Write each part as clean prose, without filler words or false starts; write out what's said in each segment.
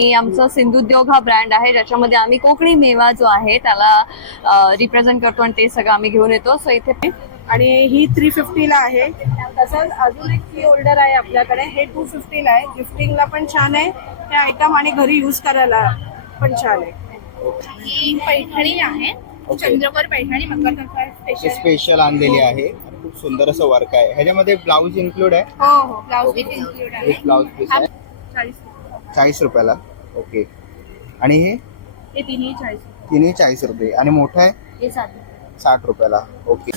आमचा सिंधुद्योग हा ब्रँड आहे ज्याच्यामध्ये आम्ही कोकणी मेवा जो आहे त्याला रिप्रेझेंट करतो आणि ते सगळं आम्ही घेऊन येतो. सो इथे आणि ही 350 ला आहे. तसंच अजून एक की होल्डर आहे आपल्याकडे, हे 250 ला आहे. गिफ्टिंगला पण छान आहे हे आयटम आणि घरी यूज करायला पण छान आहे. ही पैठणी आहे, चंद्रकोर पैठणी मकर स्पेशल आणलेली आहे. खूप सुंदर असं वर्क आहे. ह्याच्यामध्ये ब्लाऊज इन्क्लूड आहे. हो, ब्लाउज विथ इन्क्लूड आहे. एक ब्लाऊज पीस आहे 40 रुपयाला. ओके. आणि हे तिन्ही 40 रुपये आणि मोठं आहे हे 60 रुपयाला. ओके.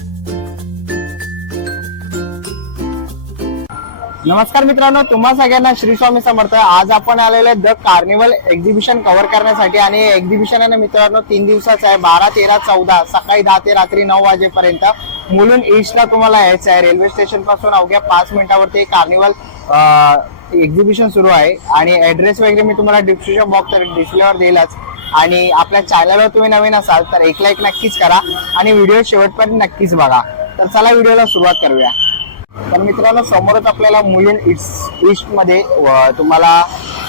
नमस्कार मित्रांनो, तुम्हा सगळ्यांना श्री स्वामी समर्थ. आज आपण आलेले द कार्निवल एक्झिबिशन कव्हर करण्यासाठी आणि एक्झिबिशन आहे ना मित्रांनो 3 दिवसाचं आहे. 12, 13, 14 सकाळी 10 ते रात्री 9 वाजेपर्यंत मुलुंड ईस्टला तुम्हाला यायचं आहे. रेल्वे स्टेशन पासून अवघ्या 5 मिनिटावरती कार्निवल एक्झिबिशन सुरू आहे आणि ऍड्रेस वगैरे मी तुम्हाला डिस्क्रिप्शन बॉक्स डिस्प्लेवर देईलच. आणि आपल्या चॅनलवर तुम्ही नवीन असाल तर एक लाईक नक्कीच करा आणि व्हिडिओ शेवटपर्यंत नक्कीच बघा. तर चला व्हिडिओला सुरुवात करूया. तर मित्रांनो समोरच आपल्याला मुलुंड ईस्ट मध्ये तुम्हाला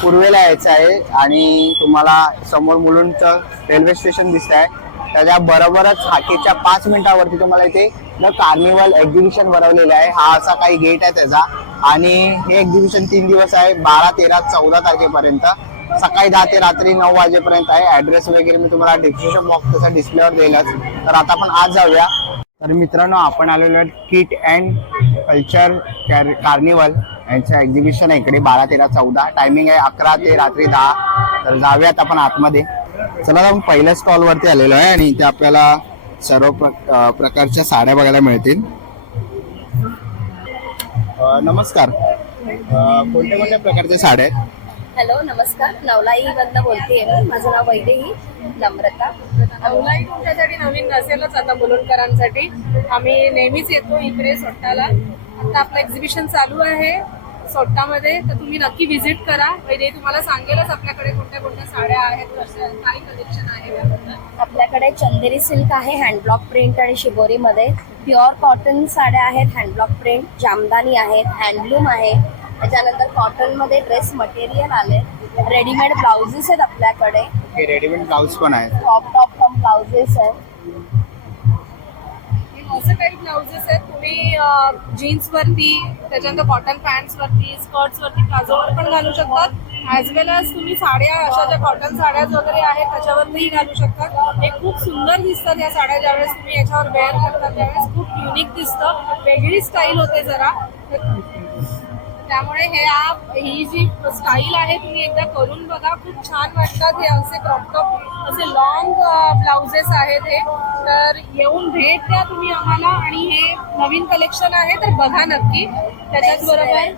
पूर्वेला यायचं आहे आणि तुम्हाला समोर मुलुंडचं रेल्वे स्टेशन दिसत आहे. त्याच्या बरोबरच हाकेच्या 5 मिनिटावरती तुम्हाला इथे द कार्निवल एक्झिबिशन भरवलेलं आहे. हा असा काही गेट आहे त्याचा आणि हे एक्झिबिशन 3 दिवस आहे. 12, 13, 14 तारखेपर्यंत सकाळी 10 ते रात्री 9 वाजेपर्यंत आहे. ऍड्रेस वगैरे मी तुम्हाला डिस्क्रिप्शन बॉक्स त्याचा डिस्प्लेवर देईलच. तर आता आपण आज जाऊया. तर मित्रांनो आपण आलेलो आहे किट अँड कल्चर कार्निवल यांचं एक्झिबिशन आहे इकडे 12, 13, 14. टायमिंग आहे 11 ते रात्री 10. तर जाऊयात आपण आतमध्ये. चला आपण पहिल्या स्टॉल वरती आलेलो आहे आणि इथे आपल्याला सर्व प्रकारच्या साड्या बघायला मिळतील. नमस्कार, कोणत्या कोणत्या प्रकारच्या साड्या आहेत? हॅलो नमस्कार, नवलाई वंदना बोलतेय मी. माझं नाव वैदेही नम्रता. नवलाई तुमच्यासाठी नवीन नसेलच आता मुलुंडकरांसाठी. आम्ही नेहमीच येतो इकडे सोट्टाला. आता आपलं एक्झिबिशन चालू आहे सोट्टामध्ये, तर तुम्ही नक्की व्हिजिट करा. वैदेही तुम्हाला सांगेलच आपल्याकडे कोणत्या कोणत्या साड्या आहेत, काय कलेक्शन आहे. आपल्याकडे चंदेरी सिल्क आहे, हँडब्लॉक प्रिंट आणि शिबोरीमध्ये. प्युअर कॉटन साड्या आहेत, हँडब्लॉक प्रिंट. जामदानी आहेत, हँडलूम आहे. त्याच्यानंतर कॉटन मध्ये ड्रेस मटेरियल आले. रेडीमेड ब्लाउजेस आहेत आपल्याकडे. रेडीमेड ब्लाउज पण आहे. टॉप कम ब्लाउजेस आहेत. असं काही ब्लाउजेस आहेत तुम्ही जीन्स वरती, त्याच्यानंतर कॉटन पॅन्ट्स वरती, स्कर्ट्स वरती, प्लाझोवर पण घालू शकतात. ॲज वेल एज तुम्ही साड्या अशा ज्या कॉटन साड्या वगैरे आहेत त्याच्यावरती घालू शकतात. हे खूप सुंदर दिसतात या साड्या. ज्यावेळेस तुम्ही याच्यावर वेअर करतात त्यावेळेस खूप युनिक दिसतं. वेगळी स्टाईल होते जरा. त्यामुळे ही जी स्टाईल आहे तुम्ही एकदा करून बघा, खूप छान वाटतात. हे असे क्रॉपटॉप असे लॉंग ब्लाउजेस आहेत हे. तर येऊन भेट द्या तुम्ही आम्हाला. आणि हे नवीन कलेक्शन आहे तर बघा नक्की. त्याच्याच बरोबर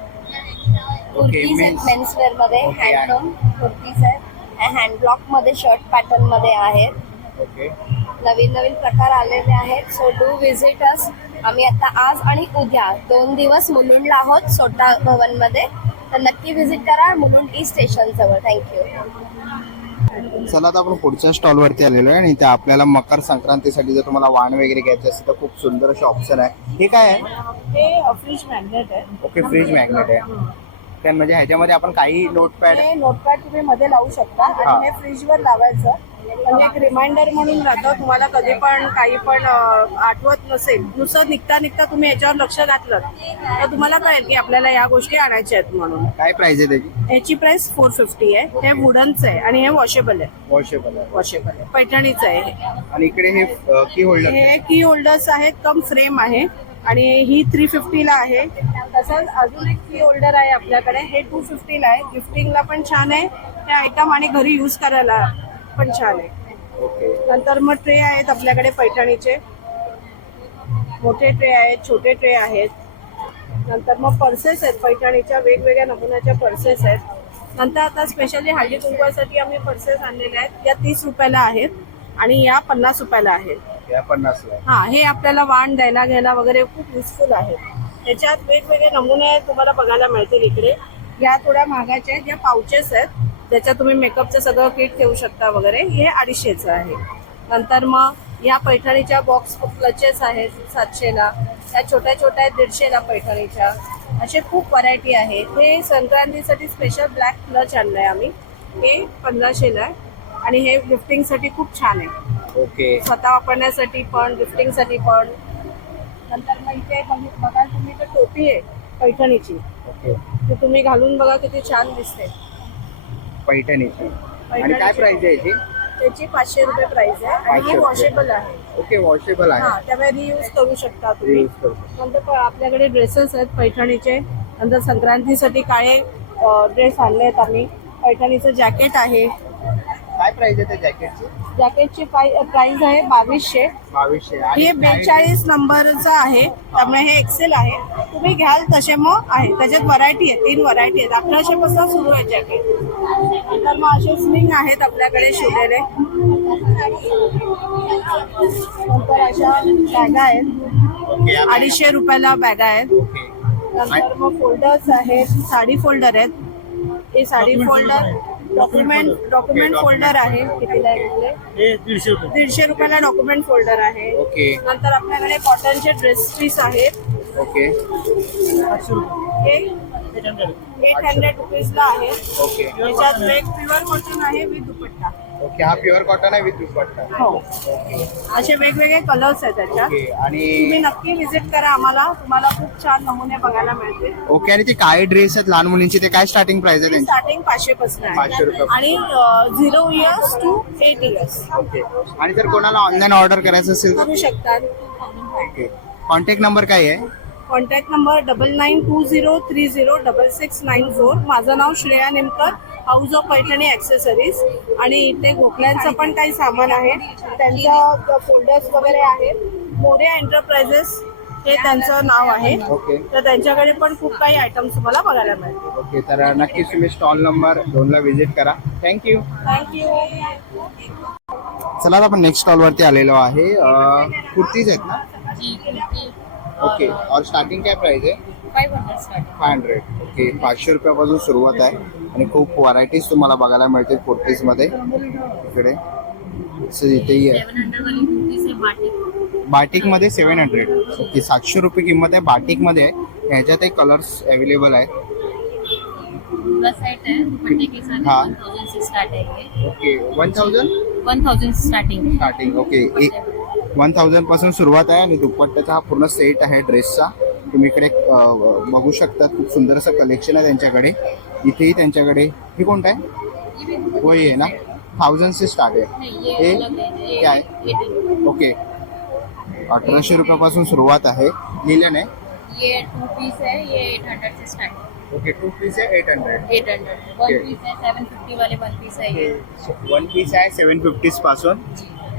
कुर्तीज आहेत मेन्सवेअर मध्ये, हँडलूम कुर्तीज आहेत. हँडब्लॉक मध्ये शर्ट पॅटर्न मध्ये आहेत. नवीन नवीन प्रकार आलेले आहेत. सो डू व्हिजिट अस. आम्ही आता आज आणि उद्या 2 दिवस मुलुंडला आहोत सोट्टा भवन मध्ये. तर नक्की व्हिजिट करा मुलुंड ई स्टेशन जवळ. थँक्यू. चला आता आपण पुढच्या स्टॉल वरती आलेलो आहे आणि इथे आपल्याला मकर संक्रांतीसाठी जर तुम्हाला वाण वगैरे घ्यायचं असेल तर खूप सुंदर असे ऑप्शन आहे. हे काय आहे? हे फ्रीज मॅग्नेट आहे. ओके, फ्रीज मॅग्नेट आहे. म्हणजे ह्याच्यामध्ये आपण काही नोटपॅड तुम्ही मध्ये लावू शकता आणि हे फ्रीजवर लावायचं. म्हणजे एक रिमाइंडर म्हणून राहतं. तुम्हाला कधी पण काही पण आठवत नसेल, नुसतं निघता तुम्ही याच्यावर लक्ष घातलं तर तुम्हाला कळेल की आपल्याला या गोष्टी आणायच्या आहेत म्हणून. काय प्राइस आहे त्याची? याची प्राइस 450 आहे. हे वुडनचं आहे आणि हे वॉशेबल आहे. वॉशेबल आहे, पैठणीचं आहे हे. आणि इकडे हे की होल्डर, हे की होल्डर्स आहेत, कम फ्रेम आहे. आणि ही 350 ला आहे. तसंच अजून एक की होल्डर आहे आपल्याकडे, हे 250 ला आहे. गिफ्टिंगला पण छान आहे हे आयटम आणि घरी यूज करायला पण छान आहे. नंतर मग ट्रे आहेत आपल्याकडे पैठणीचे. मोठे ट्रे आहेत, छोटे ट्रे आहेत. नंतर मग पर्सेस आहेत पैठणीच्या, वेगवेगळ्या नमुन्याच्या पर्सेस आहेत. नंतर आता स्पेशली हळदी कुंकवासाठी आम्ही पर्सेस आणलेल्या आहेत. या 30 रुपयाला आहेत आणि या 50 रुपयाला आहेत. हा, हे आपल्याला वाण द्यायला घ्यायला वगैरे खूप युजफुल आहे. त्याच्यात वेगवेगळे नमुने तुम्हाला बघायला मिळतील इकडे. या थोड्या महागाच्या आहेत. या पाउचेस आहेत ज्याच्यात तुम्ही मेकअपचं सगळं किट ठेवू शकता वगैरे. हे 250चं आहे. नंतर मग या पैठणीच्या बॉक्स क्लचेस आहेत 700ला. त्या छोट्या छोट्या आहेत 150ला पैठणीच्या. असे खूप व्हरायटी आहे. हे संक्रांतीसाठी स्पेशल ब्लॅक क्लच आणलाय आम्ही. हे 1500ला आहे आणि हे गिफ्टिंगसाठी खूप छान आहे. ओके स्वतः वापरण्यासाठी पण गिफ्टिंगसाठी पण. नंतर मग इथे बघाल तुम्ही तर टोपी आहे पैठणीची, ओके ती तुम्ही घालून बघा किती छान दिसते. पैठणीची. आणि काय प्राइस आहे याची? त्याची 500 रुपये प्राइस आहे आणि 500 ही रुपये. वॉशेबल आहे. ओके वॉशेबल हा आहे. त्यामुळे रियूज करू शकता तुम्ही. Reuse करू शकतो. नंतर आपल्याकडे ड्रेसेस आहेत पैठणीचे. नंतर संक्रांतीसाठी काळे ड्रेस आणले आहेत आम्ही. पैठणीचं जॅकेट आहे. काय प्राइस आहे त्या जॅकेटची? जॅकेटची प्राइस आहे 2200. 2200. हे 42 नंबरचं आहे त्यामुळे हे एक्सेल आहे. तुम्ही घ्याल तसे मग आहे. त्याच्यात व्हरायटी आहे, 3 व्हरायटी आहेत. 1100 पासून सुरू आहे जॅकेट. नंतर मग असे स्लिंग आहेत आपल्याकडे शिवलेले. नंतर अशा बॅगा आहेत, ओके 250 रुपयाला बॅगा आहेत. ओके नंतर मग फोल्डर्स आहेत, साडी फोल्डर आहेत. हे साडी फोल्डर डॉक्युमेंट फोल्डर आहे. कितीला आहे कुठले? 150 रुपयाला डॉक्युमेंट फोल्डर आहे. ओके नंतर आपल्याकडे कॉटनचे ड्रेस पीस आहेत. ओके हे 800 रुपीजला आहे. ओके त्याच्यात एक प्युअर कॉटन आहे विथ दुपट्टा. ओके हा प्युअर कॉटन आहे विथ दुपट्टा. हो, ओके असे वेगवेगळे कलर्स आहेत त्याच्यात. ओके आणि तुम्ही नक्की विजिट करा आम्हाला. तुम्हाला खूप छान नमुने बघायला मिळतील. ओके आणि ते काय ड्रेस आहेत लहान मुलींची ते काय स्टार्टिंग प्राइस आहे त्यांची? स्टार्टिंग 500 पासून आहे 500 रुपये. आणि 0 इयर्स टू 8 इयर्स ओके आणि जर कोणाला ऑनलाईन ऑर्डर करायचं असेल तर? करू शकतात. ओके कॉन्टॅक्ट नंबर काय आहे? Contact number 9920306694. माझं नाव Shreya Nemkar, house of Paithani accessories. आणि इथे गोखल्यांचं पण काही सामान आहे. त्यांच्या फोल्डर्स वगैरे आहेत. मोरे एंटरप्राइजेस हे त्यांचं नाव आहे. ओके तर त्यांच्याकडे पण खूप काही आयटम्स तुम्हाला बघायला मिळतील. ओके तर नक्कीच तुम्ही स्टॉल नंबर 2 ला व्हिजिट करा. थँक्यू. थँक्यू. चला आता आपण नेक्स्ट स्टॉल वरती आलेलो आहे. कुर्तीज आहेत ना? ओके और स्टार्टिंग काय प्राइस आहे? 500. ओके 500 रुपयापासून सुरुवात आहे आणि खूप व्हरायटीज तुम्हाला बघायला मिळतील कुर्तीज मध्ये. इकडे इथेही आहे. बाटिक मध्ये 700. ओके 700 रुपये किंमत आहे बाटिक मध्ये. ह्याच्यातही कलर्स अवेलेबल आहेत. हाँ ओके 1000 स्टार्टिंग. ओके 1000 पासून सुरुवात आहे आणि दुपट्ट्याचा हा पूर्ण सेट आहे ड्रेसचा. तुम्ही इकडे बघू शकता. खूप सुंदर असं कलेक्शन आहे त्यांच्याकडे. इथेही त्यांच्याकडे हे कोणतं आहे? वही आहे ना? 1000 से स्टार्ट आहे. हे काय आहे? ओके 1800 रुपयापासून सुरुवात आहे. लिहिलं आहे ये 2 पीस है, ये 800 से स्टार्ट है. ओके 2 पीस आहे 800. 800 1 पीस है 750 वाले 1 पीस है ये. 1 पीस आहे 750 पासून.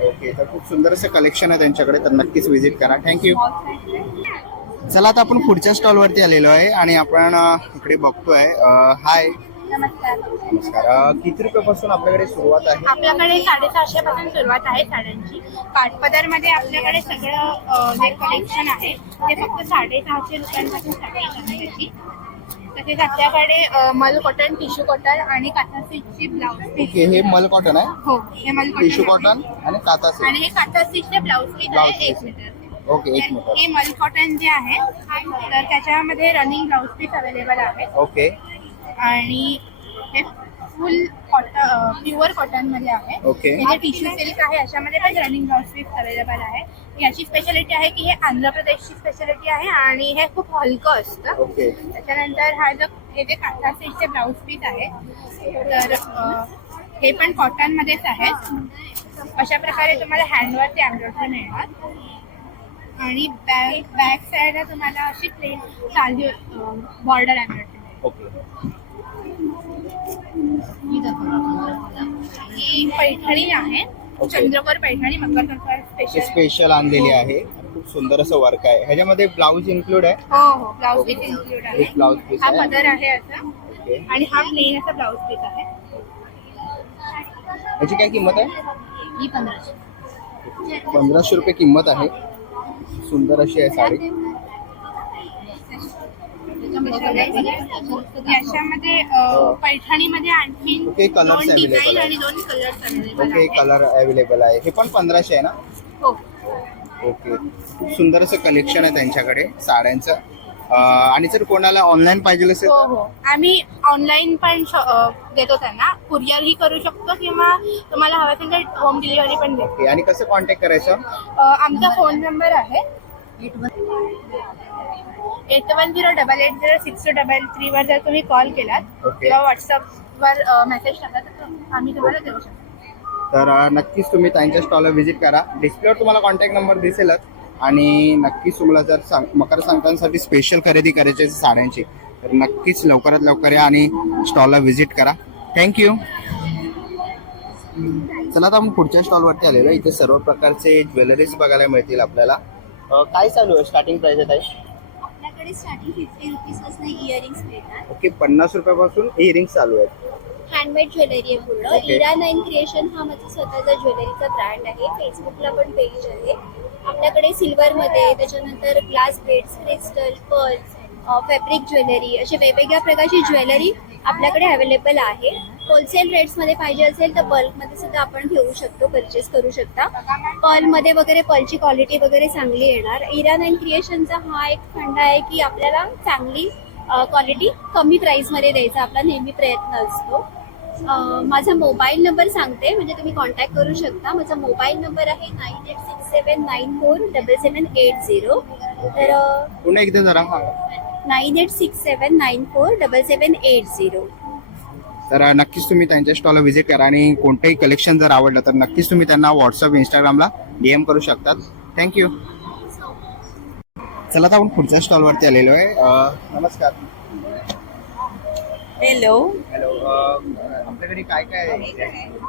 ओके तर खूप सुंदर असं कलेक्शन आहे त्यांच्याकडे. तर नक्कीच व्हिजिट करा. थँक्यू. चला आता आपण पुढच्या स्टॉल वरती आलेलो आहे आणि आपण इकडे बघतोय. हाय नमस्कार. नमस्कार. किती रुपयापासून आपल्याकडे सुरुवात आहे? आपल्याकडे 750 पासून सुरुवात आहे साड्यांची. काठपदर मध्ये आपल्याकडे सगळं जे कलेक्शन आहे ते फक्त 650 रुपयांपासून स्टार्टिंग आहे त्याची. तसेच आपल्याकडे मल कॉटन, टिश्यू कॉटन आणि काथा सिल्कची ब्लाउज पीस. ओके हे मल कॉटन आहे. हो हे मल टिश्यू कॉटन कॉटन आणि काता सिल्क. आणि हे काथा सिल्कचे ब्लाउज पीस Blouse आहे 1 piece. मीटर. ओके 1 तर मीटर. हे मल कॉटन जे आहे तर त्याच्यामध्ये रनिंग ब्लाउज पीस अवेलेबल आहे. ओके आणि हे फुल कॉटन प्युअर कॉटन मध्ये आहे. ओके. हे टिश्यू सिल्क आहे अशामध्ये पण रनिंग ब्लाउज पीस अवेलेबल आहे. याची स्पेशालिटी आहे की हे आंध्र प्रदेशची स्पेशालिटी आहे आणि हे खूप हलकं असतं. ओके त्याच्यानंतर हे जे काथा सिल्कचे ब्लाउज पीस आहे तर हे पण कॉटन मध्येच आहे. अशा प्रकारे तुम्हाला हँडवरती एम्ब्रॉयडरी मिळणार आणि बॅक साईडला तुम्हाला अशी प्लेन साधी बॉर्डर एम्ब्रॉयडरी. ओके ही पैठणी आहे. चंद्रकोर पैठणी मकर संक्रांत स्पेशल आणलेली आहे. खूप सुंदर असं वर्क आहे. ह्याच्यामध्ये ब्लाऊज इन्क्लूड आहे. हो हो ब्लाउज पीस इन्क्लूड आहे. एक ब्लाऊज पीस हा आहे. पदर आहे असा ओके आणि हा प्लेन असा ब्लाउज पीस आहे. याची काय किंमत आहे? ही 1500. 1500 रुपये किंमत आहे. सुंदर अशी आहे साडी. याच्यामध्ये पैठणीमध्ये आणखी ओके, colours 2 available डिझाईन आहे. आणि 2 कलर्स अवेलेबल ओके आहेत. कलर अवेलेबल आहे. हे पण 1500 आहे ना? हो ओके खूप सुंदर असं कलेक्शन आहे त्यांच्याकडे साड्यांचं. आणि जर कोणाला ऑनलाईन पाहिजे असेल हो तर? हो, आम्ही ऑनलाईन पण देतो त्यांना, कुरिअरही करू शकतो किंवा तुम्हाला हवं असेल तर होम डिलिव्हरी पण देतो. ओके, आणि कसं कॉन्टॅक्ट करायचं? आमचा फोन नंबर आहे 8108806233 वर जर तुम्ही कॉल केलात Okay. किंवा व्हॉट्सअपवर मेसेज टाकला तर आम्ही तुम्हाला देऊ शकतो. तर नक्कीच तुम्ही त्यांच्या स्टॉलला व्हिजिट करा. डिस्प्लेवर तुम्हाला कॉन्टॅक्ट नंबर दिसेलच. आणि नक्कीच तुम्हाला जर मकर संक्रांतीसाठी स्पेशल खरेदी करायची असेल साड्यांची तर नक्कीच लवकरात लवकर या आणि स्टॉलला व्हिजिट करा. थँक्यू. चला आता आपण पुढच्या स्टॉलवरती आलेलो. इथे सर्व प्रकारचे ज्वेलरीज बघायला मिळतील आपल्याला. काय चालू आहे, स्टार्टिंग प्राइस आहे? आपल्याकडे स्टार्टिंग 50 रुपीज पासून इयरिंग्स मिळतात. ओके, 50 रुपयापासून इयरिंग्स चालू आहेत. हँडमेड ज्वेलरी आहे पूर्ण. Okay. इरा 9 क्रिएशन हा माझा स्वतःचा ज्वेलरीचा ब्रँड आहे. फेसबुकला पण पेज आहे. आपल्याकडे सिल्वरमध्ये, त्याच्यानंतर glass beds, crystal, pearls, fabric jewellery अशी वेगवेगळ्या प्रकारची ज्वेलरी आपल्याकडे अवेलेबल आहे. होलसेल रेट्समध्ये पाहिजे असेल तर बल्कमध्ये सुद्धा आपण घेऊ शकतो, परचेस करू शकता. पर्लमध्ये वगैरे पर्लची क्वालिटी वगैरे चांगली येणार. इरा 9 क्रिएशनचा हा एक फंडा आहे की आपल्याला चांगली क्वालिटी कमी प्राईसमध्ये द्यायचा आपला नेहमी प्रयत्न असतो. माझा मोबाईल नंबर सांगते, म्हणजे तुम्ही कॉन्टॅक्ट करू शकता. माझा मोबाईल नंबर आहे 9867947780. तर पुन्हा एकदा जरा. 9867947780. तर नक्कीच तुम्ही त्यांच्या स्टॉलला व्हिजिट करा आणि कोणतंही कलेक्शन जर आवडलं तर नक्कीच तुम्ही त्यांना व्हॉट्सअप, इंस्टाग्रामला DM करू शकतात. थँक्यू. चला आता आपण पुढच्या स्टॉलवरती आलेलो आहे. नमस्कार. हॅलो. हॅलो. आपल्याकडे काय काय आहे?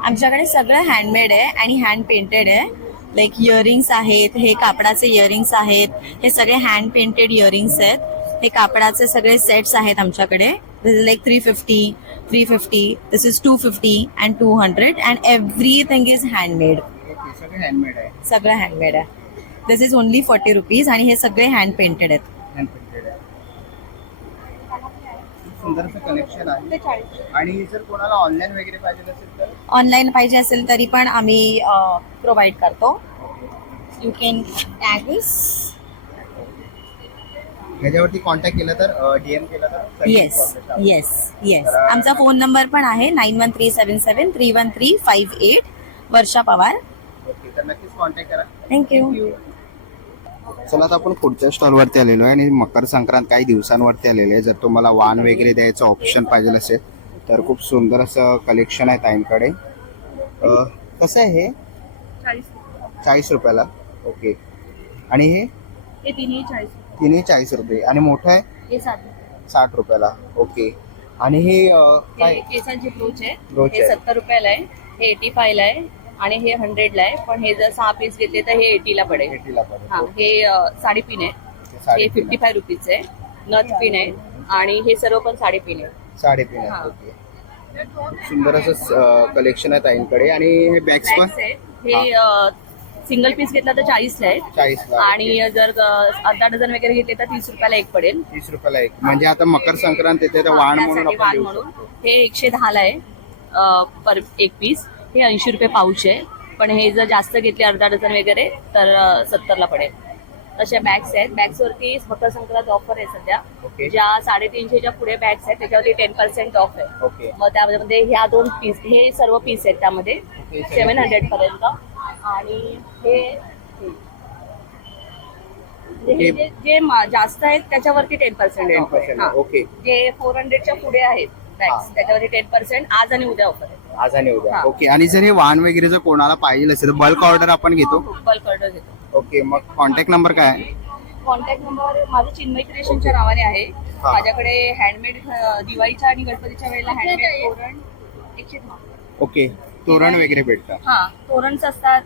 आमच्याकडे सगळं हँडमेड आहे आणि हँड पेंटेड आहे. लाईक इयरिंग्स आहेत, हे कापडाचे इयरिंग्स आहेत, हे सगळे हँड पेंटेड इयरिंग्स आहेत. हे कापडाचे सगळे सेट्स आहेत आमच्याकडे. This is like 350, this is 250 and 200 and everything is handmade. Okay, सगळे हँडमेड आहे. सगळं हँडमेड आहे. दिस इज ओनली 40 रुपीज आणि हे सगळे हँड पेंटेड आहेत. हँड पेंटेड आहे. खूप सुंदर असं कलेक्शन आहे. आणि जर कोणाला ऑनलाईन वगैरे पाहिजे असेल तर? ऑनलाईन पाहिजे असेल तरी पण आम्ही प्रोव्हाइड करतो. यू कॅन टॅग अस. ह्याच्यावरती कॉन्टॅक्ट केलं तर, DM केलं तर? येस. आमचा फोन नंबर पण आहे 9137731358. वर्षा पवार. ओके, तर नक्कीच कॉन्टॅक्ट करा. थँक्यू. चला आता आपण पुढच्या स्टॉलवरती आलेलो आहे आणि मकर संक्रांत काही दिवसांवरती आलेले आहे. जर तुम्हाला वाण वगैरे द्यायचं ऑप्शन पाहिजे असेल तर खूप सुंदर असं कलेक्शन आहे ताईंकडे. कसं आहे हे? 40 रुपयाला. ओके, आणि हे तिन्ही 40 रुपये. आणि मोठं आहे? हे 60 रुपयाला. ओके, आणि हे काय? केसांची ब्रोच आहे. ब्रोच हे आहे. 70 रुपयाला आहे, हे 85 ला आहे आणि हे 100 ला आहे. पण हे जर 6 पीस घेतले तर हे 80 ला पडेल. 80 ला पडेल. हा, हे साडेपिन आहे. हे 55 रुपीज आहे. नथ पिन आहे आणि हे सर्व पण साडेपिन आहे. साडेतीन हा. आहे. ओके, सुंदर असं कलेक्शन आहे ताईंकडे. आणि हे बॅग्स पण बॅग्स आहे. हे सिंगल पीस घेतला तर 40 ला आहे 40 ला. आणि जर अर्धा डझन वगैरे घेतले तर 30 रुपयाला एक पडेल. 30 रुपयाला एक. म्हणजे आता मकर संक्रांत येते तर वाण म्हणून त्यासाठी आपण वाण देऊ म्हणून शकतो. हे 110 ला आहे पर एक पीस. हे 80 रुपये पाऊच आहे. पण हे जर जास्त घेतले अर्धा डझन वगैरे तर 70 ला पडेल. तशा बॅग्स आहेत. बॅग्स वरती मकर संक्रांत ऑफर आहे सध्या. ओके. ज्या 350च्या पुढे बॅग्स आहेत त्याच्यावरती 10% ऑफ आहे. ओके. मग त्यामध्ये ह्या 2 पीस, हे सर्व पीस आहेत त्यामध्ये ओके. 700 पर्यंत. आणि हे म्हणजे हे जे जास्त आहेत त्याच्यावरती 10% ऑफ आहे. 10%. हा. ओके, जे 400च्या पुढे आहेत बॅग्स हा. त्याच्यावरती 10% आज आणि उद्या ऑफर आहे. आज आणि उद्या. हा. ओके, आणि जर हे वाण वगैरे जर कोणाला पाहिजे असेल तर बल्क ऑर्डर आपण घेतो? बल्क ऑर्डर घेतो. ओके, मग कॉन्टॅक्ट नंबर काय आहे? कॉन्टॅक्ट नंबर माझं चिन्मय क्रिएशनच्या नावाने आहे. हा. माझ्याकडे हँडमेड दिवाळीच्या आणि गणपतीच्या वेळेला हँडमेड तोरण ओके, तोरण वगैरे भेटतात. हा, तोरणच असतात.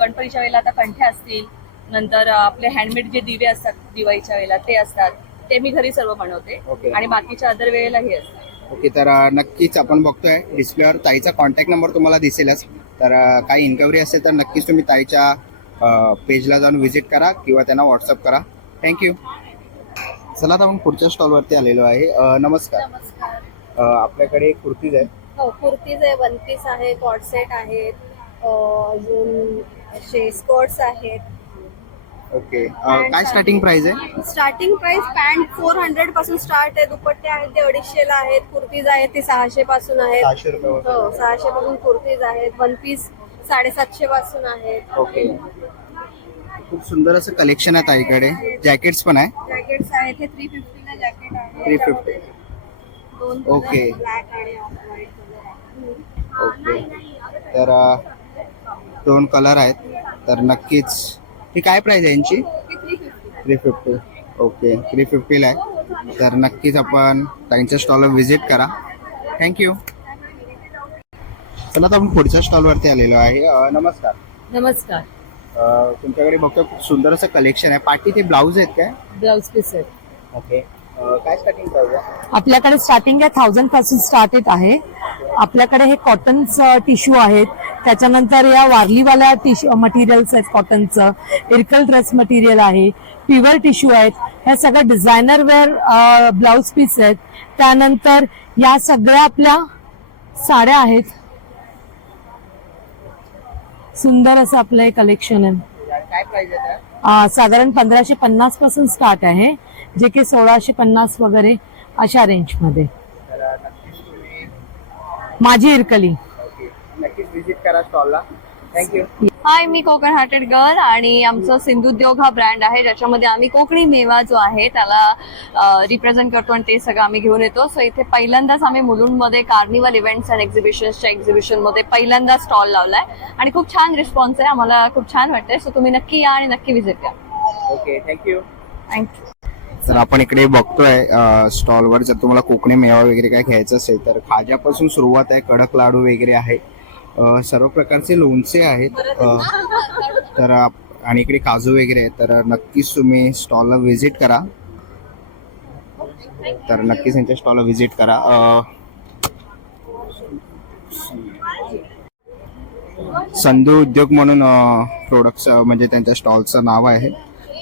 गणपतीच्या वेळेला आता कंठ्या असतील, नंतर आपले हँडमेड जे दिवे असतात दिवाळीच्या वेळेला ते असतात. ते मी घरी सर्व बनवते. ओके. आणि बाकीच्या अदर वेळेला हे असतात. ओके, तर नक्कीच आपण बघतोय डिस्प्लेवर ताईचा कॉन्टॅक्ट नंबर तुम्हाला दिसेलच. तर काही इन्क्वायरी असेल तर नक्कीच तुम्ही ताईच्या पेजला जाऊन व्हिजिट करा किंवा त्यांना व्हॉट्सअप करा. थँक्यू. चला आता आपण पुढच्या स्टॉलवरती आलेलो आहे. नमस्कार. आपल्याकडे कुर्तीज आहे. हो, कुर्तीज आहे, वन पीस आहे, कॉर्ड सेट आहेत, अजून असे स्कर्ट्स आहेत, ओके काय स्टार्टिंग प्राइस आहे? स्टार्टिंग प्राइस पॅन्ट 400 पासून स्टार्ट आहे. दुपट्टे आहेत ते 250 ला आहेत. कुर्तीज आहेत ते 600 पासून आहेत. 600 रुपये. हो 600 पासून कुर्तीज आहेत. वन पीस 750 पासून आहेत. ओके खूप सुंदर असं कलेक्शन आहे ताईकडे. जॅकेट्स पण आहे. जॅकेट्स आहेत हे 350 ला जॅकेट आहे. 350. दोन ओके. ब्लॅक आणि व्हाईट कलर आहे. ओके तर 2 कलर आहेत. तर नक्कीच ही काय प्राइस आहे यांची? 350. ओके 350 ला आहे. तर नक्कीच आपण त्यांच्या स्टॉलवर व्हिजिट करा. थँक्यू. चला आता आपण पुढच्या स्टॉलवरती आलेलो आहे. नमस्कार. नमस्कार. तुमच्याकडे बघतो खूप सुंदर असं कलेक्शन आहे. पाठी ते ब्लाऊज आहेत काय? ब्लाउज पीस आहे. ओके काय स्टार्टिंग प्राइस आहे? आपल्याकडे स्टार्टिंग आहे 1000 पासून स्टार्टेड आहे. आपल्याकडे हे कॉटनचं टिश्यू आहेत. त्याच्यानंतर या वारलीवाल्या टिश्यू मटेरियल्स आहेत. कॉटनचं इरकल ड्रेस मटेरियल आहे. प्युअर टिश्यू आहेत. ह्या सगळ्या डिझायनर वेअर ब्लाउज पीस आहेत. त्यानंतर या सगळ्या आपल्या साड्या आहेत. सुंदर असं आपलं हे कलेक्शन आहे. काय प्राइस आहे? साधारण 1550 पासून स्टार्ट आहे, जे की 1650 वगैरे अशा रेंजमध्ये. माझी इरकली. नक्कीच व्हिजिट करा स्टॉलला. थँक्यू. हाय, मी कोकण हार्टेड गर्ल आणि आमचं सिंधुद्योग हा ब्रँड आहे ज्याच्यामध्ये आम्ही कोकणी मेवा जो आहे त्याला रिप्रेझेंट करतो आणि ते सगळं आम्ही घेऊन येतो. सो इथे पहिल्यांदाच आम्ही मुलुंडमध्ये कार्निवल इव्हेंट्स अँड एक्झिबिशन्सच्या एक्झिबिशनमध्ये पहिल्यांदा स्टॉल लावलाय आणि खूप छान रिस्पॉन्स आहे. आम्हाला खूप छान वाटतंय. सो तुम्ही नक्की या आणि नक्की व्हिजिट द्या. Okay thank you. थँक्यू. तर आपण इकडे बघतोय स्टॉलवर जर तुम्हाला कोकणी मेवा वगैरे काय घ्यायचं असेल तर खाज्यापासून सुरुवात आहे. कडक लाडू वगैरे आहे. सर्व प्रकारचे लोणचे आहेत. तर आणि इकडे काजू वगैरे आहेत. तर नक्कीच तुम्ही स्टॉलला व्हिजिट करा. तर नक्कीच यांच्या स्टॉलला व्हिजिट करा. संधू उद्योग म्हणून प्रोडक्ट्स म्हणजे त्यांच्या स्टॉलचं नाव आहे.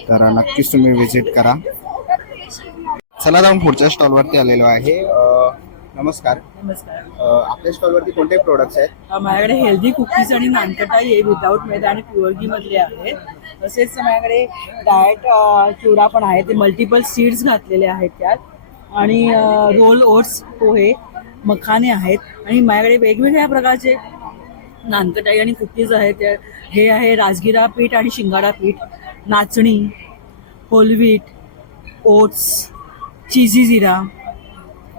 तर नक्कीच तुम्ही व्हिजिट करा. चला जाऊन पुढच्या स्टॉलवरती आलेलो आहे. नमस्कार. नमस्कार. आपल्या स्टॉलवरती कोणते प्रोडक्ट्स आहेत? माझ्याकडे हेल्दी कुकीज आणि नानकटाई आहे विदाऊट मैदा आणि प्युअर घी मधले आहेत. तसेच माझ्याकडे डाएट चिवडा पण आहे. ते मल्टिपल सीड्स घातलेले आहेत त्यात. आणि रोल ओट्स पोहे मखाने आहेत. आणि माझ्याकडे वेगवेगळ्या प्रकारचे नानकटाई आणि कुकीज आहेत. हे आहे राजगिरा पीठ आणि शिंगाडा पीठ, नाचणी, whole wheat, oats, cheesy jeera,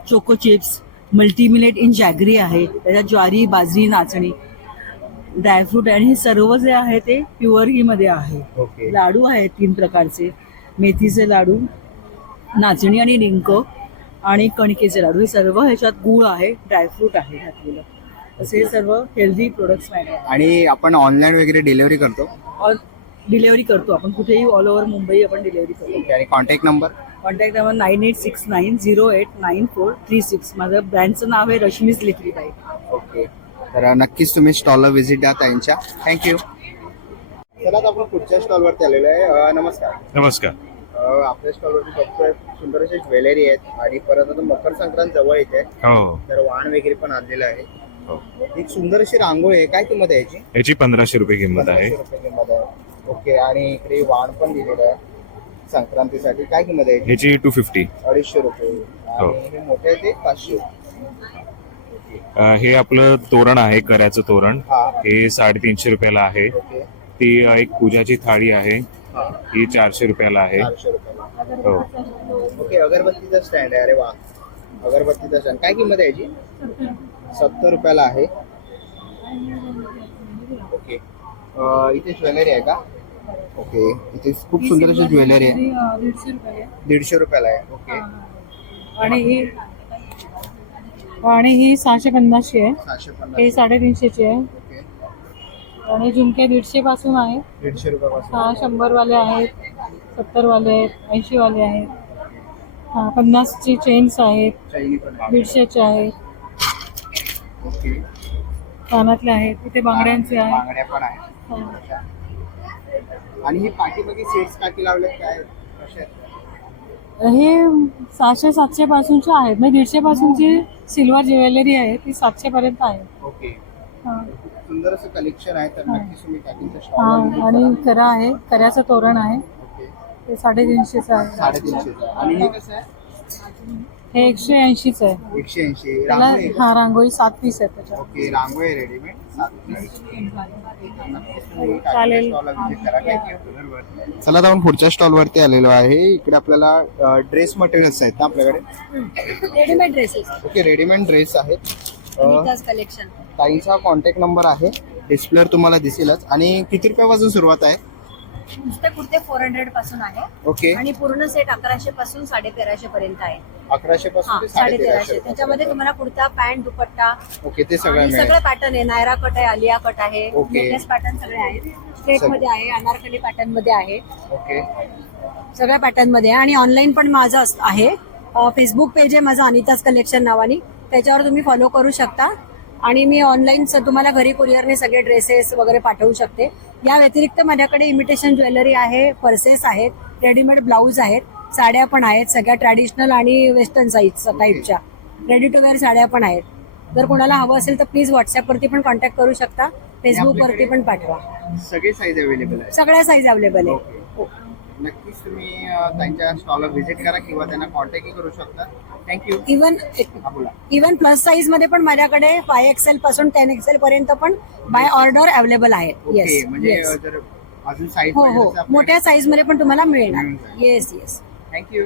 choco chips, multi millet in jaggery आहे. त्याच्यात ज्वारी, बाजरी, नाचणी, ड्रायफ्रूट आणि हे सर्व जे आहे ते प्युअर घी मध्ये आहे. ओके. लाडू आहेत 3 प्रकारचे. मेथीचे लाडू, नाचणी आणि डिंक आणि कणकेचे लाडू. हे सर्व ह्याच्यात गूळ आहे, ड्रायफ्रूट आहे घातलेलं. असे हे सर्व हेल्दी प्रोडक्ट्स आहेत. आणि आपण ऑनलाईन वगैरे डिलिव्हरी करतो. डिलेव्हरी करतो आपण कुठेही ऑल ओव्हर मुंबई आपण डिलेव्हरी करतो. आणि कॉन्टॅक्ट नंबर? Contact number 9869089436. माझं ब्रँडचं नाव आहे रश्मीज लिक्विड आहे. ओके. तर नक्कीच तुम्ही स्टॉलला व्हिजिट द्या त्यांच्या. थँक्यू. चला आता आपण पुढच्या स्टॉलवरती आलेलो आहे. नमस्कार. नमस्कार. आपल्या स्टॉलवरती बघतोय सुंदर असे ज्वेलरी आहेत आणि परत आता मकर संक्रांत जवळ येते. हो तर वाण वगैरे पण आणलेलं आहे. हो. एक सुंदर अशी रांगोळी आहे. काय किंमत आहे याची? याची 1500 रुपये किंमत आहे. 1500 रुपये किंमत आहे. ओके. आणि इकडे वाण पण दिलेलं आहे संक्रांतीसाठी. काय किंमत आहे याची? याची 250. 250 रुपये. हो. आणि हे मोठे आहे ते 500. हे आपलं तोरण आहे, कराचं तोरण. हा. हे 350 रुपयाला आहे. ओके. ती एक पूजाची थाळी आहे. हा. ही 400 रुपयाला आहे. 400 रुपयाला. हो. ओके. अगरबत्तीचा स्टँड आहे. अरे वा. अगरबत्तीचा स्टँड काय किंमत आहे याची? 70 रुपयाला आहे. ओके. इथे ज्वेलरी आहे का? ओके. इथे खूप सुंदर अशी ज्वेलरी आहे. 150 रुपयाला आहे. ओके. आणि ही 650 आहे. 750. हे 350 आहे. ओके. आणि झुमके 150 पासून आहे. 150 रुपयापासून. 100 वाले आहेत, 70 वाले आहेत, 80 वाले आहेत. 50ची चेन्स आहेत, चैनी पण आहे. 150चे आहेत, ओके. कानातले आहेत. इथे बांगड्यांचे आहे. बांगड्या पण आहे. आणि हे पाठीमागे सेट्स काकी लावलेत काय कसे आहेत? हे 600-700 पासूनचे आहेत. म्हणजे 150 पासूनची सिल्वर ज्वेलरी आहे ती 700 पर्यंत आहे. ओके. हा. सुंदर असं कलेक्शन आहे. तर नक्कीच तुम्ही काकींच्या हा. स्टॉलला आणि करा आहे, कर्याचं तोरण आहे. ते 350 आहे. 350 आणि हे कसं आहे? हे 180 आहे. 180. त्याला रांगोळी आहे का? हा रांगोळी 7 पीस आहे त्याच्यात. ओके, रांगोळी रेडीमेड चालेल. चला आता आपण पुढच्या स्टॉल वरती आलेलो आहे. इकडे आपल्याला ड्रेस मटेरियल्स आहेत ना आपल्याकडे? Readymade dresses okay, readymade dress आहेत. कलेक्शन. ताईंचा कॉन्टॅक्ट नंबर आहे डिस्प्लेवर तुम्हाला दिसेलच. आणि किती रुपयापासून सुरुवात आहे? नुसते कुर्ते 400 पासून आहे ओके, आणि पूर्ण सेट 1100 पासून 1350 पर्यंत आहे. 1100 पासून ते 1350. 1350. त्याच्यामध्ये तुम्हाला कुर्ता, पॅन्ट, दुपट्टा ओके, ते सगळं आणि मिळेल. सगळे पॅटर्न आहे. नायरा कट आहे, आलिया कट आहे, ओके. नेकलेस पॅटर्न सगळे आहेत. स्ट्रेट मध्ये आहे, अनारकली पॅटर्न मध्ये आहे, ओके, सगळ्या पॅटर्न मध्ये आहे. आणि ऑनलाईन पण माझं आहे. फेसबुक पेज आहे माझं अनिताज कलेक्शन नावाने, त्याच्यावर तुम्ही फॉलो करू शकता. आणि मी ऑनलाईन तुम्हाला घरी कुरिअरने सगळे ड्रेसेस वगैरे पाठवू शकते. या व्यतिरिक्त माझ्याकडे इमिटेशन ज्वेलरी आहे, पर्सेस आहेत, रेडीमेड ब्लाऊज आहेत, साड्या पण आहेत, सगळ्या ट्रॅडिशनल आणि वेस्टर्न साईज टाईपच्या रेडी टू वेअर साड्या पण आहेत. जर कोणाला हवं असेल तर प्लीज व्हॉट्सअपवरती पण कॉन्टॅक्ट करू शकता, फेसबुकवरती पण पाठवा. सगळे साईज अवेलेबल आहे. सगळ्या साईज अवेलेबल आहे. नक्कीच तुम्ही त्यांच्या स्टॉलला व्हिजिट करा किंवा त्यांना कॉन्टॅक्ट करू शकता. थँक्यू. इव्हन प्लस साईज मध्ये पण माझ्याकडे 5XL पासून 10XL पर्यंत पण बाय ऑर्डर अवेलेबल आहे. ओके, म्हणजे जर अजून साईज हो हो, मोठ्या साईज मध्ये पण तुम्हाला मिळणार. Yes yes. थँक्यू.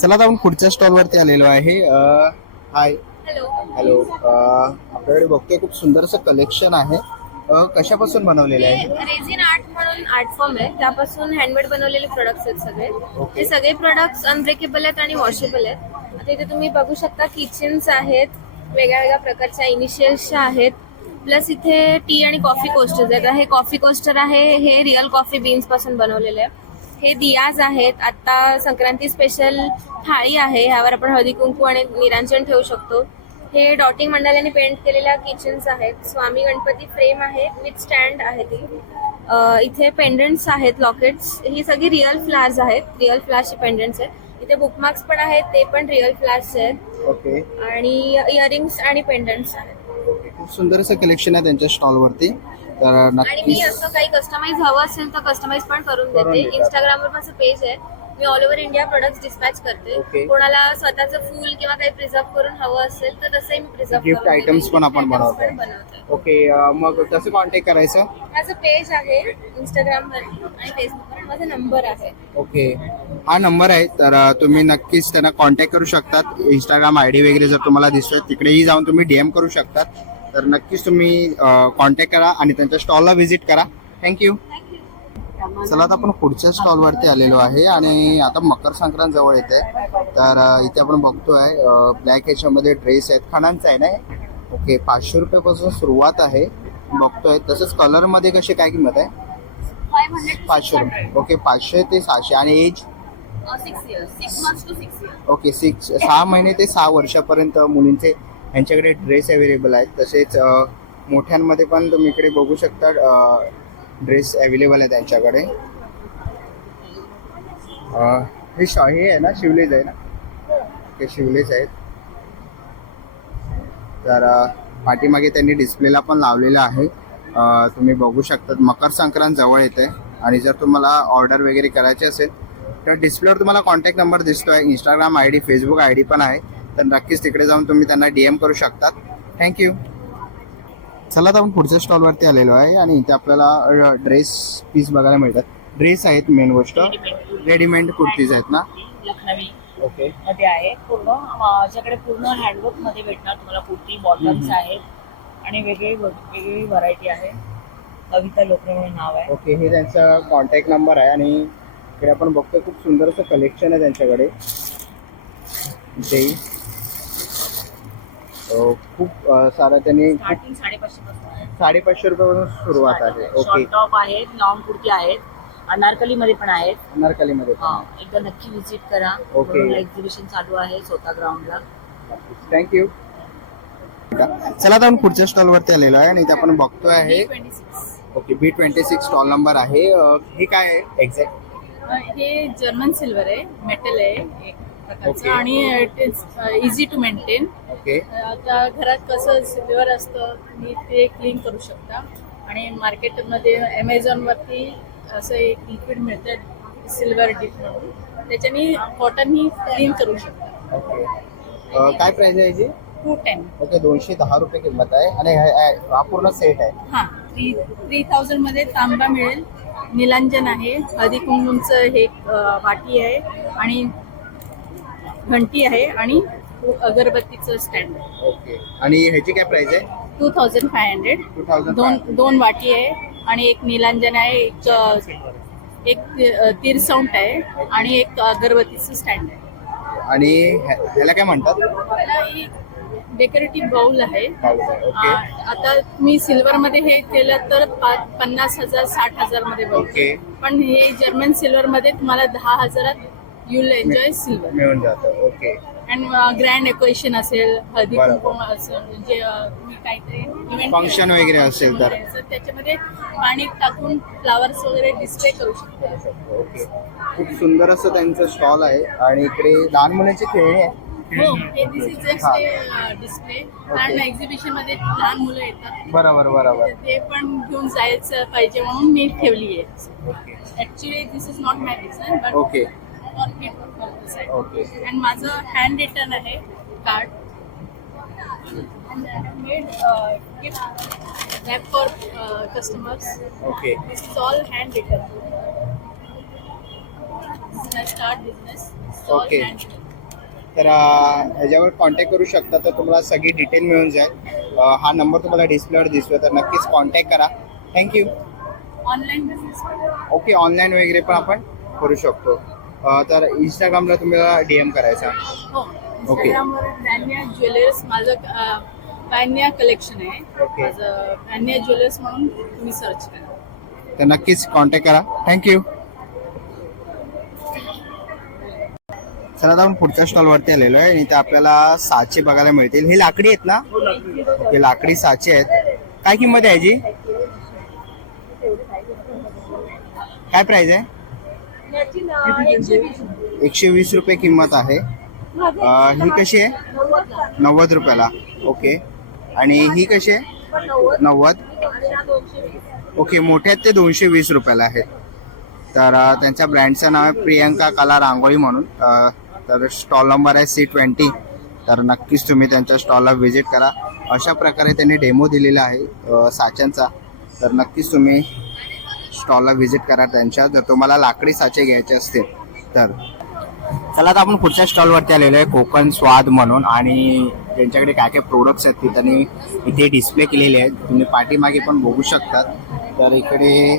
चला आता आपण पुढच्या स्टॉल वरती आलेलो आहे. हाय, हॅलो. आपल्याकडे बघतोय खूप सुंदरसं कलेक्शन आहे. कशापासून बनवलेलं आहे? रेझिन आर्ट म्हणून आर्ट फॉर्म आहे, त्यापासून हँडमेड बनवलेले प्रोडक्ट्स आहेत सगळे. हे सगळे प्रोडक्ट्स अनब्रेकेबल आहेत आणि वॉशेबल आहेत. आता इथे तुम्ही बघू शकता किचन्स आहेत, वेगळ्या वेगळ्या प्रकारच्या इनिशियल्सच्या आहेत. प्लस इथे टी आणि कॉफी कोस्टर्स आहेत. हे कॉफी कोस्टर आहे, हे रिअल कॉफी बीन्स पासून बनवलेले आहे. हे दियाज आहेत. आता संक्रांती स्पेशल थाळी आहे, ह्यावर आपण हळदी कुंकू आणि निरांजन ठेवू शकतो. हे डॉटिंग मंडाल्याने पेंट केलेल्या किचन्स आहेत. स्वामी गणपती फ्रेम आहे विथ स्टँड आहे ती. इथे पेंडंट्स आहेत, लॉकेट्स. ही सगळी रिअल फ्लावर्स आहेत, रिअल फ्लावर्सचे पेंडंट्स आहेत. इथे बुकमार्क्स पण आहेत, ते पण रिअल फ्लावर्स आहेत. ओके, आणि इयरिंग्स आणि पेंडंट्स आहेत. ओके. खूप सुंदर असं कलेक्शन आहे त्यांच्या स्टॉल वरती. तर आणि मी नक्की असं काही कस्टमाइज हवं असेल तर कस्टमाइज पण करून करून देते. देतात. इंस्टाग्रामवर माझं पेज आहे, मी all over India products dispatch करते. ओके. कोणाला स्वतःचं फुल किंवा काही प्रिझर्व करून हवं असेल तर तसंही मी प्रिझर्व गिफ्ट आयटम्स पण आपण बनवतो. बनवते. ओके, मग कसं कॉन्टॅक्ट करायचं? माझं पेज आहे इंस्टाग्रामवर आणि फेसबुकवर, माझा नंबर आहे. ओके, हा नंबर आहे. तर तुम्ही नक्कीच त्यांना कॉन्टॅक्ट करू शकतात. इंस्टाग्राम आयडी वगैरे जर तुम्हाला दिसतोय तिकडेही जाऊन तुम्ही DM करू शकतात. तर नक्कीच तुम्ही कॉन्टॅक्ट करा आणि त्यांच्या स्टॉलला व्हिजिट करा. थँक्यू. चला आता आपण पुढच्या स्टॉल वरती आलेलो आहे आणि आता मकर संक्रांत जवळ येते. तर इथे आपण बघतोय ब्लॅक ह्याच्यामध्ये ड्रेस आहेत, खणांचा आहे ना. ओके, 500 रुपयापासून सुरुवात आहे बघतोय. तसंच कलर मध्ये कशी काय किंमत आहे? 500 रुपये. ओके, 500 ते 600. आणि age? 6 years, 6 months to 6 years. Okay, 6 महिने ते 6 वर्षापर्यंत मुलींचे यांच्याकडे ड्रेस अवेलेबल आहेत. तसेच मोठ्यांमध्ये पण तुम्ही इकडे बघू शकता ड्रेस अवेलेबल आहे त्यांच्याकडे. हे आहे ना, शिवलेज आहे ना? ते शिवलेज आहेत. तर पाठीमागे त्यांनी डिस्प्लेला पण लावलेलं आहे. तुम्ही बघू शकता. मकर संक्रांत जवळ येते आणि जर तुम्हाला ऑर्डर वगैरे करायची असेल तर डिस्प्लेवर तुम्हाला कॉन्टॅक्ट नंबर दिसतोय. इंस्टाग्राम आयडी, फेसबुक आयडी पण आहे. तर नक्कीच तिकडे जाऊन तुम्ही त्यांना DM करू शकतात. थँक्यू. चला आता आपण पुढच्या स्टॉल वरती आलेलो आहे आणि इथे आपल्याला ड्रेस पीस बघायला मिळतात. ड्रेस आहेत, मेन गोष्ट रेडीमेड कुर्तीज आहेत ना. लखनवी ओके, मध्ये आहे पूर्ण. माझ्याकडे पूर्ण हँडवर्क मध्ये भेटणार तुम्हाला. कुर्ती बॉटम्स आहेत आणि वेगवेगळी व्हरायटी आहे. कविता लोकरे म्हणून नाव आहे. ओके, हे त्यांचा कॉन्टॅक्ट नंबर आहे आणि इकडे आपण बघतोय खूप सुंदर असं कलेक्शन आहे त्यांच्याकडे. इथे खूप सारा त्यांनी स्टार्टिंग 550 पासून आहे. 550 रुपयापासून सुरुवात आहे. ओके, शॉर्ट टॉप आहेत, लॉंग कुर्ती आहेत, अनारकली मध्ये पण आहेत. अनारकलीमध्ये एकदा नक्की व्हिजिट करा. ओके. एक्झिबिशन चालू आहे स्वतः ग्राउंडला. थँक्यू. चला आता आपण पुढच्या स्टॉल वरती आलेलो आहे आणि इथे आपण बघतोय आहे. ओके, B26 स्टॉल नंबर आहे. हे काय आहे एक्झॅक्ट? हे जर्मन सिल्वर आहे, मेटल आहे एक प्रकारचं. ओके. आणि it is easy to maintain. Okay, आता घरात कसं सिल्वर असतं तुम्ही ते क्लीन करू शकता. आणि मार्केटमध्ये Amazon वरती असं एक लिक्विड मिळतं सिल्वर डिप म्हणून. त्याच्याने कॉटन ही क्लीन करू शकतो. ओके. काय प्राइस आहे याची? 210. ओके, 210 रुपये किंमत आहे आणि हा पूर्ण सेट आहे. हां, 3000 मध्ये तांबा मिळेल, निलांजन आहे, हळदी कुंकूमचं हे वाटी आहे आणि घंटी आहे आणि अगरबत्तीचं स्टँड आहे. ओके. आणि ह्याची काय प्राइस आहे? 2500. 2500. दोन वाटी आहे आणि एक निलांजन आहे, एक तिरसौंट आहे आणि एक अगरबत्तीचं स्टँड आहे. आणि ह्याला काय म्हणतात? डेकोरेटिव्ह बाउल आहे. ओके. आता तुम्ही सिल्वर मध्ये हे केलं तर 50,000 60,000 मध्ये ओके. बघू, पण हे जर्मन सिल्वर मध्ये तुम्हाला 10,000 यू विल एन्जॉय सिल्वर. मिळून जातं. ओके. अँड ग्रँड डेकोरेशन असेल, हळदी बरोबर. कुंकुम असेल, म्हणजे तुम्ही काहीतरी इव्हेंट फंक्शन वगैरे असेल तर. त्याच्यामध्ये पाणी टाकून फ्लावर्स वगैरे डिस्प्ले करू शकतो. ओके. खूप सुंदर असं त्यांचं स्टॉल आहे आणि इकडे लहान मुलांची खेळणी आहे. हो, हे दिस इज जस्ट डिस्प्ले. कारण एक्झिबिशन मध्ये लहान मुलं येतात, बरोबर बरोबर. ते पण घेऊन जायचं पाहिजे म्हणून मी ठेवली आहे. Okay. Actually this is not my design but okay. Okay. And माझं हँड रिटर्न आहे card. Made gift wrap for customers. Okay. This is all hand return. Start business. Okay. तर ह्याच्यावर कॉन्टॅक्ट करू शकता, तर तुम्हाला सगळी डिटेल मिळून जाईल. हा नंबर तुम्हाला डिस्प्लेवर दिसतो, तर नक्कीच कॉन्टॅक्ट करा. Thank you. Online business. Okay. Online वगैरे पण आपण करू शकतो. तर इंस्टाग्रामला तुम्हाला DM करायचा. हो, ओके. इंस्टाग्रामवर वॅन्या ज्वेलर्स माझं वॅन्या कलेक्शन आहे. ओके. माझं वॅन्या ज्वेलर्स म्हणून तुम्ही सर्च करा. तर नक्कीच कॉन्टॅक्ट करा. थँक्यू. चला आता आपण पुढच्या स्टॉलवरती आलेलो आहे आणि इथे आपल्याला साचे बघायला मिळतील. हे लाकडी आहेत ना? हे लाकडी साचे आहेत. काय किंमत आहे याची? काय प्राइस आहे? 120 रुपये किंमत आहे. ही कशी आहे? 90 रुपयाला. ओके. आणि ही कशी आहे? 90. ओके. मोठ्यात ते 220 रुपयाला आहेत. तर त्यांच्या ब्रँडचं नाव आहे प्रियंका कला रांगोळी म्हणून. तर स्टॉल नंबर आहे C20. तर नक्कीच तुम्ही त्यांच्या स्टॉलला व्हिजिट करा. अशा प्रकारे त्यांनी डेमो दिलेला आहे साच्यांचा. तर नक्कीच तुम्ही स्टॉलला व्हिजिट करा त्यांच्या, जर तुम्हाला लाकडी साचे घ्यायचे असतील तर. चला आता आपण पुढच्या स्टॉलवरती आलेलो आहे कोकण स्वाद म्हणून, आणि त्यांच्याकडे काय काय प्रोडक्ट्स आहेत ते त्यांनी इथे डिस्प्ले केलेले आहेत. तुम्ही पाठीमागे पण बघू शकतात. तर इकडे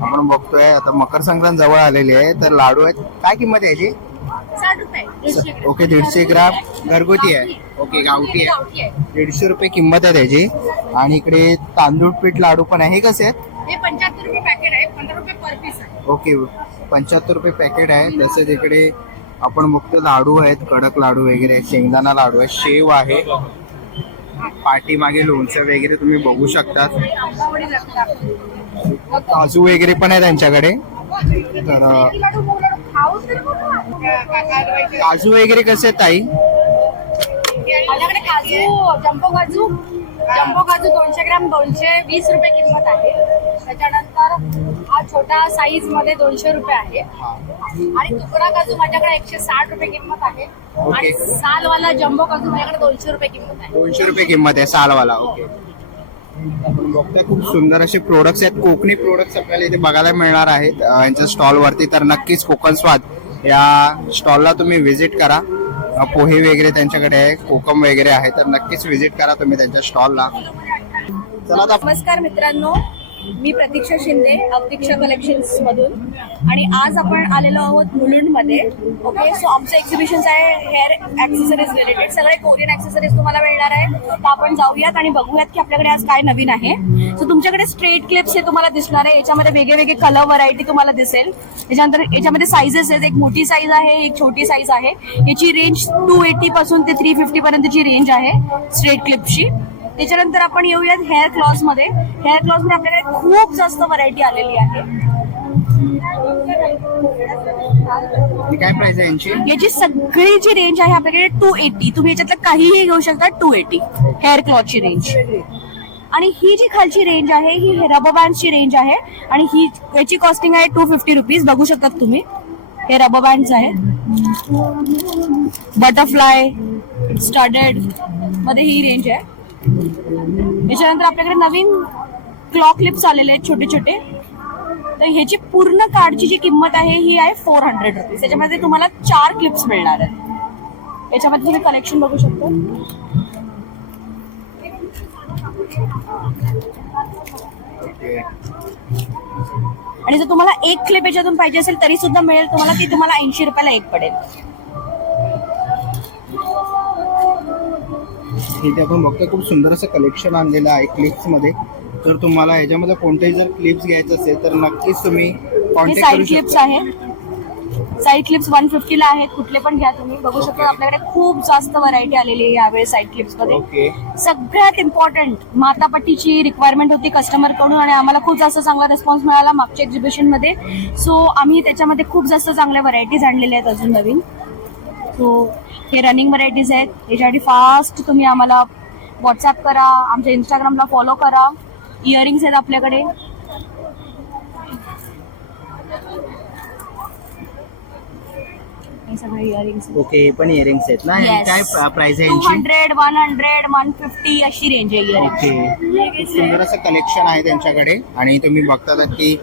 आपण बघतोय आता मकर संक्रांत जवळ आलेली आहे, तर लाडू आहेत. काय किंमत आहे याची? 60 रुपये. ओके. 150 ग्राम घरगुती आहे. ओके. गावठी आहे. 150 रुपये किंमत आहे त्याची. आणि इकडे तांदूळ पीठ लाडू पण आहे. हे कसे आहेत? हे 75 रुपये पॅकेट आहे, 15 रुपये पर पीस आहे. ओके. 75 रुपये पॅकेट आहे. तसेच इकडे आपण बघतो लाडू आहेत, कडक लाडू वगैरे, शेंगदाणा लाडू आहे, शेव आहे, पाठीमागे लोणचं वगैरे तुम्ही बघू शकता. काजू वगैरे पण आहे त्यांच्याकडे. तर काजू वगैरे कसे आहेत ताई? माझ्याकडे काजू जम्बो काजू 200 ग्राम 220 रुपये किंमत आहे. त्याच्यानंतर हा छोटा साईज मध्ये 200 रुपये आहे. आणि तुकडा काजू माझ्याकडे 160 रुपये किंमत आहे. आणि सालवाला जम्बो काजू माझ्याकडे 200 रुपये किंमत आहे. 200 रुपये किंमत आहे सालवाला. ओके. आपण बघता खूप सुंदर असे प्रोडक्ट्स आहेत, कोकणी प्रोडक्ट्स आपल्याला इथे बघायला मिळणार आहेत यांच्या स्टॉल वरती. तर नक्कीच कोकण स्वाद या स्टॉलला तुम्ही व्हिजिट करा. पोहे वगैरे त्यांच्याकडे आहे, कोकम वगैरे आहे. तर नक्कीच व्हिजिट करा तुम्ही त्यांच्या स्टॉलला. चला आता नमस्कार मित्रांनो, मी प्रतीक्षा शिंदे अवतीक्षा कलेक्शन्स मधून, आणि आज आपण आलेलो आहोत मुलुंडमध्ये. ओके. सो आमचं एक्झिबिशन आहे हेअर ऍक्सेसरीज रिलेटेड. सगळे कोरियन ऍक्सेसरीज तुम्हाला मिळणार आहे. तर आपण जाऊयात आणि बघूयात की आपल्याकडे आज काय नवीन आहे. सो तुमच्याकडे स्ट्रेट क्लिप्स हे तुम्हाला दिसणार आहे. याच्यामध्ये वेगळे वेगळे कलर व्हरायटी तुम्हाला दिसेल. त्याच्यानंतर याच्यामध्ये साईजेस आहेत. एक मोठी साईज आहे, एक छोटी साईज आहे. याची रेंज 280 पासून ते 350 पर्यंतची रेंज आहे स्ट्रेट क्लिपची. त्याच्यानंतर आपण येऊयात हेअर क्लॉज मध्ये. हेअर क्लॉज मध्ये आपल्याकडे खूप जास्त व्हरायटी आलेली आहे. काय प्राइस आहे यांची? याची सगळी जी रेंज आहे आपल्याकडे 280. तुम्ही याच्यातलं काहीही घेऊ शकता. 280 हेअर क्लॉथची रेंज. आणि ही जी खालची रेंज आहे ही रबर बँडची रेंज आहे आणि ही याची कॉस्टिंग आहे 250 रुपीज. बघू शकतात तुम्ही, हे रबर बँड्स आहेत. बटरफ्लाय स्टडेड मध्ये ही रेंज आहे. याच्यानंतर आपल्याकडे नवीन क्लॉक क्लिप्स आलेले आहेत छोटे छोटे. तर ह्याची पूर्ण कार्डची जी किंमत आहे ही आहे 400 रुपीज. त्याच्यामध्ये तुम्हाला 4 क्लिप्स मिळणार आहेत. याच्यामध्ये तुम्ही कलेक्शन बघू शकता. आणि जर तुम्हाला एक क्लिप याच्यातून पाहिजे असेल तरी सुद्धा मिळेल तुम्हाला. ती तुम्हाला 80 रुपयाला एक पडेल. इथे आपण बघतो खूप सुंदर असं कलेक्शन आणलेलं आहे क्लिप्स मध्ये. जर तुम्हाला याच्यामध्ये कोणतेही जर क्लिप्स घ्यायचं असेल तर नक्कीच तुम्ही कॉन्टॅक्ट साईड करू क्लिप्स शकता. आहेत. साईड क्लिप्स 150 ला आहेत. कुठले पण घ्या तुम्ही. बघू शकता आपल्याकडे खूप जास्त व्हरायटी आलेली आहे यावेळी साईड क्लिप्स मध्ये. ओके. सगळ्यात इम्पॉर्टंट मातापट्टीची रिक्वायरमेंट होती कस्टमर कडून आणि आम्हाला खूप जास्त चांगला रिस्पॉन्स मिळाला मागच्या एक्झिबिशन मध्ये. सो आम्ही त्याच्यामध्ये खूप जास्त चांगल्या व्हरायटीज आणलेल्या आहेत अजून नवीन. सो हे रनिंग व्हरायटीज आहेत. याच्यासाठी फास्ट तुम्ही आम्हाला व्हॉट्सअप करा, आमच्या इंस्टाग्रामला फॉलो करा. इयरिंग्स आहेत आपल्याकडे. हे सगळे इयरिंग्स. ओके, हे पण इयरिंग्स आहेत ना. Yes. काय प्राइस आहे यांची? 200, 100, 150 अशी रेंज आहे इयरिंग. ओके, सुंदर असं कलेक्शन आहे त्यांच्याकडे. आणि तुम्ही बघतात की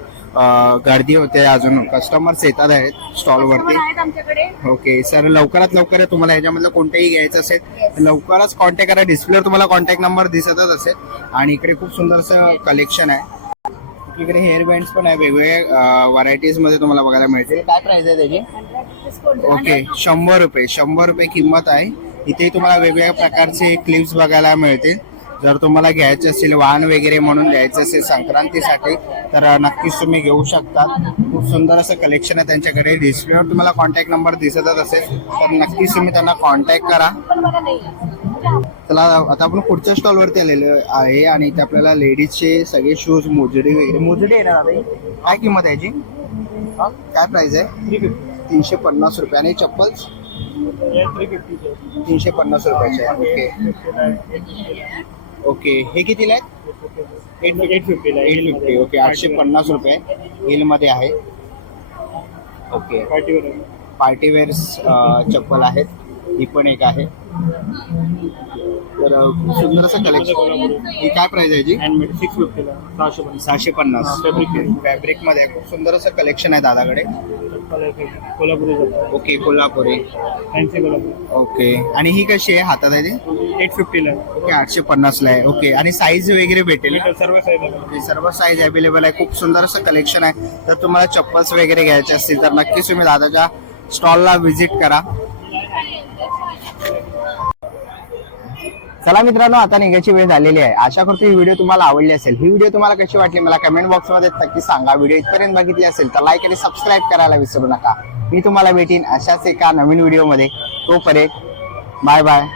गर्दी होते, अजून कस्टमर्स येतात आहेत स्टॉल वरती. आहेत आमच्याकडे. ओके सर, लवकरात लवकर तुम्हाला याच्यामधलं कोणतेही घ्यायचं असेल तर लवकरच कॉन्टॅक्ट करा. डिस्प्लेवर तुम्हाला कॉन्टॅक्ट नंबर दिसतच असेल. आणि इकडे खूप सुंदर असं कलेक्शन आहे. इकडे हेअर बँड्स पण आहे, वेगवेगळ्या व्हरायटीज मध्ये तुम्हाला बघायला मिळतील. काय प्राइस आहे त्याची? ओके, 100 रुपये. 100 रुपये किंमत आहे. इथे तुम्हाला वेगवेगळ्या प्रकारचे क्लिप्स बघायला मिळतील. जर तुम्हाला घ्यायचे असेल वाहन वगैरे म्हणून घ्यायचं असेल संक्रांतीसाठी तर नक्कीच तुम्ही घेऊ शकता. खूप सुंदर असं कलेक्शन आहे त्यांच्याकडे. डिस्प्लेवर तुम्हाला कॉन्टॅक्ट नंबर दिसतच असेल तर नक्कीच तुम्ही त्यांना कॉन्टॅक्ट करा. चला आता आपण पुढच्या स्टॉल वरती आलेलो आहे आणि इथे आपल्याला लेडीजचे सगळे शूज, मोजडी वगैरे. मोजडी आहे ना दादा? काय किंमत आहे याची? काय प्राइस आहे? 350 रुपये. आणि चप्पल्स 350 रुपयाचे आहे. ओके ओके, हे कितीला आहेत? 850. ओके, 850 रुपये हिल मध्ये आहे. ओके, पार्टीवेअर चप्पल आहेत. ही पण एक आहे. तर खूप सुंदर असं कलेक्शन. ही काय प्राइस आहे जी? 650. फॅब्रिक मध्ये खूप सुंदर असं कलेक्शन आहे दादाकडे. ओके, कोल्हापुरी. ओके, आणि ही कशी आहे हातात आहे ती? 850 ला. ओके, 850 ला आहे. ओके, आणि साईज वगैरे भेटेल? सर्व साईज अवेलेबल आहे. खूप सुंदर असं कलेक्शन आहे. तर तुम्हाला चप्पल्स वगैरे घ्यायचे असतील तर नक्कीच तुम्ही दादाच्या स्टॉलला व्हिजिट करा. चला मित्रांनो, आता निघायची वेळ झालेली आहे. आशा करतो ही व्हिडिओ तुम्हाला आवडली असेल. ही व्हिडिओ तुम्हाला कशी वाटली मला कमेंट बॉक्स मध्ये नक्की सांगा. व्हिडिओ इथपर्यंत बघितली असेल तर लाईक आणि सबस्क्राईब करायला विसरू नका. मी तुम्हाला भेटीन अशाच एका नवीन व्हिडिओ मध्ये. तोपर्यंत बाय बाय.